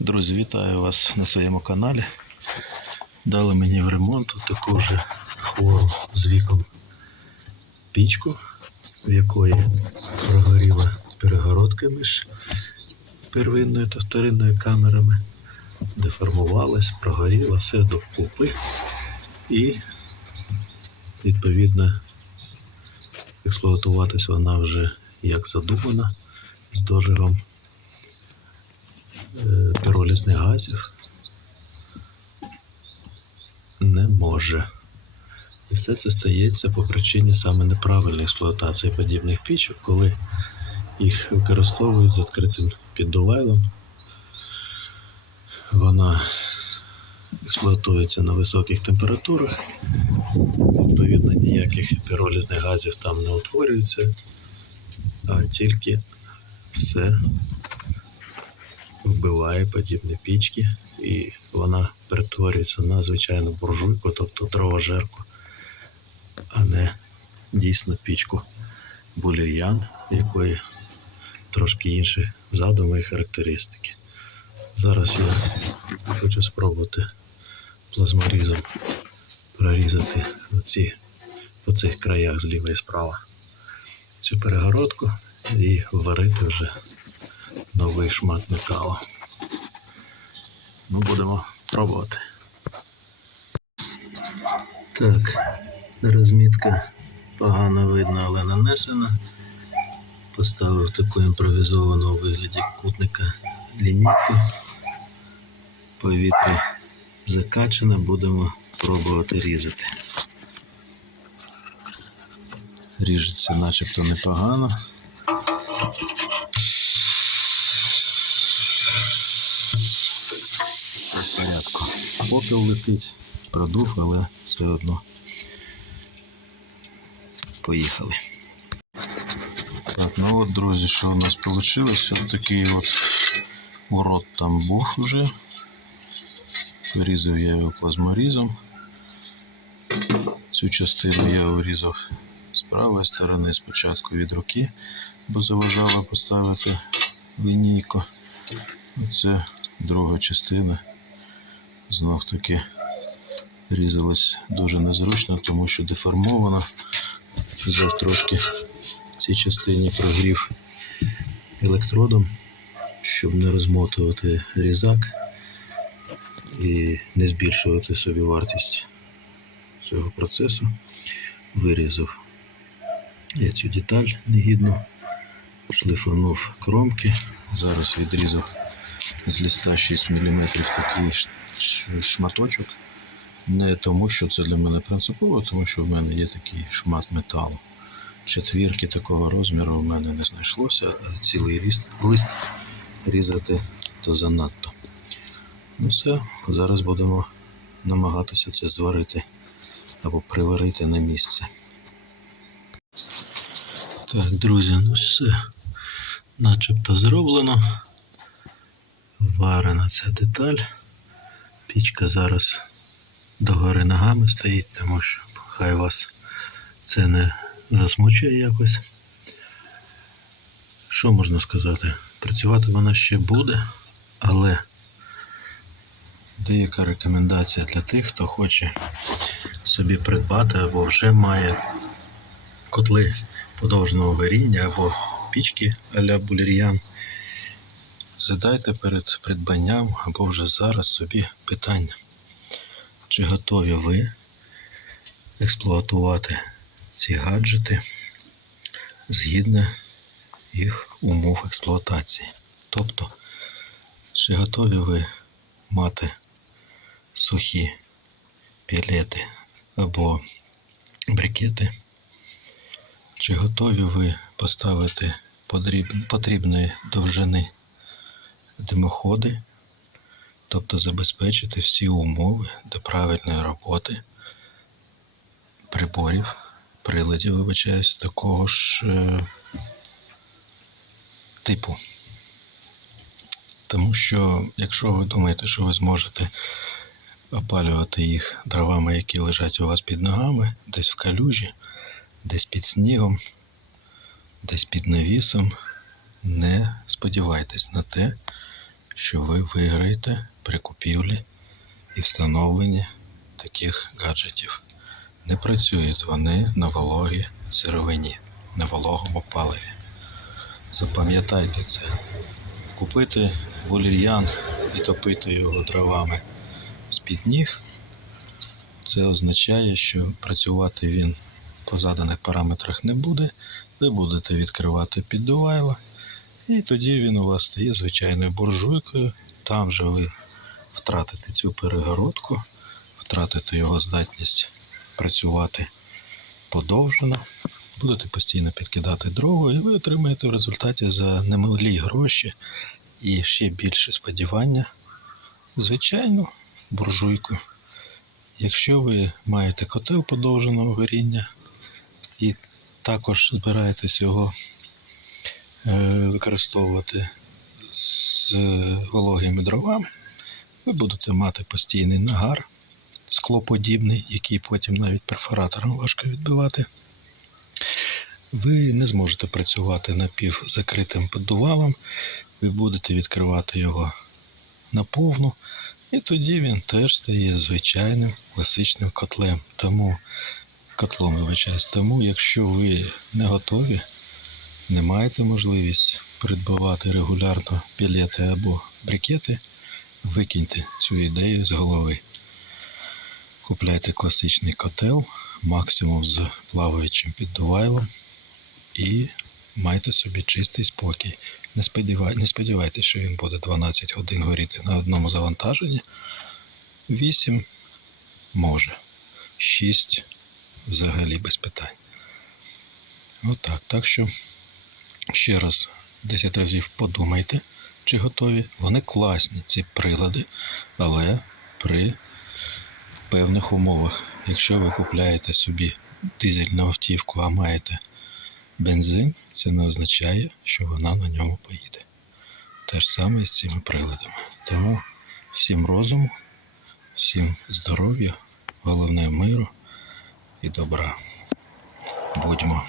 Друзі, вітаю вас на своєму каналі. Дали мені в ремонт таку вже хвору з віком пічку, в якої прогоріла перегородка між первинною та вторинною камерами, деформувалась, прогоріла все докупи і відповідно експлуатуватись вона вже як задумана з дожигом е, піролізних газів не може. І все це стається по причині саме неправильної експлуатації подібних пічок, коли їх використовують з відкритим піддувайлом. Вона експлуатується на високих температурах. Відповідно, ніяких піролізних газів там не утворюється, а тільки все вбиває подібні пічки, і вона перетворюється на звичайну буржуйку, тобто дровожерку, а не дійсно пічку булір'ян, якої трошки інші задуми і характеристики. Зараз я хочу спробувати плазморізом прорізати оці, по цих краях зліва і справа цю перегородку і варити вже новий шмат металу. Ну, будемо пробувати. Так, розмітка погано видно, але нанесена. Поставив таку імпровізовану у вигляді кутника лінійку. Повітря закачане, будемо пробувати різати. Ріжеться начебто непогано. Попіл летить, продув, але все одно. Поїхали. Так, ну от, друзі, що у нас вийшло? Ось такий от урод там був вже. Порізав я його плазморізом. Цю частину я урізав з правої сторони спочатку від руки, бо заважало поставити лінійку. Оце друга частина. Знов таки різалась дуже незручно, тому що деформована. Взяв трошки в цій частині прогрів електродом, щоб не розмотувати різак і не збільшувати собі вартість цього процесу. Вирізав я цю деталь негідну, шлифанув кромки. Зараз відрізав з листа 6 мм такий шматочок. Не тому, що це для мене принципово, тому що в мене є такий шмат металу. Четвірки такого розміру в мене не знайшлося, а цілий лист, лист різати то занадто. Ну все, зараз будемо намагатися це зварити або приварити на місце. Так, друзі, ну все начебто зроблено. Варена ця деталь. Пічка зараз догори ногами стоїть, тому що хай вас це не засмучує якось. Що можна сказати? Працювати вона ще буде, але деяка рекомендація для тих, хто хоче собі придбати або вже має котли подовженого горіння або пічки а-ля булір'ян. Задайте перед придбанням або вже зараз собі питання, чи готові ви експлуатувати ці гаджети згідно їх умов експлуатації. Тобто, чи готові ви мати сухі пілети або брикети? Чи готові ви поставити потрібної довжини димоходи, тобто забезпечити всі умови до правильної роботи приборів, приладів, вибачаюсь, такого ж е, типу. Тому що, якщо ви думаєте, що ви зможете опалювати їх дровами, які лежать у вас під ногами, десь в калюжі, десь під снігом, десь під навісом, не сподівайтесь на те, що ви виграєте при купівлі і встановленні таких гаджетів. Не працюють вони на вологій сировині, на вологому паливі. Запам'ятайте це. Купити валір'ян і топити його дровами з-під ніг. Це означає, що працювати він по заданих параметрах не буде. Ви будете відкривати піддувайло, і тоді він у вас стає звичайною буржуйкою. Там же ви втратите цю перегородку, втратите його здатність працювати подовжено. Будете постійно підкидати дрова, і ви отримаєте в результаті за немалі гроші і ще більше сподівання. Звичайну буржуйку. Якщо ви маєте котел подовженого горіння і також збираєтесь його використовувати з вологими дровами, ви будете мати постійний нагар склоподібний, який потім навіть перфоратором важко відбивати. Ви не зможете працювати напівзакритим поддувалом, ви будете відкривати його наповну, і тоді він теж стає звичайним класичним котлем. Тому котлом вибачаюсь. Тому, якщо ви не готові, не маєте можливість придбавати регулярно пілети або брикети, викиньте цю ідею з голови. Купляйте класичний котел, максимум з плаваючим піддувайлом і майте собі чистий спокій. Не, сподівай, не сподівайтеся, що він буде 12 годин горіти на одному завантаженні. 8 може. 6 взагалі без питань. Отак. Так що ще раз 10 разів подумайте, чи готові. Вони класні, ці прилади, але при певних умовах. Якщо ви купляєте собі дизельну автівку, а маєте бензин, це не означає, що вона на ньому поїде. Те ж саме і з цими приладами. Тому всім розуму, всім здоров'я, головне миру і добра. Будьмо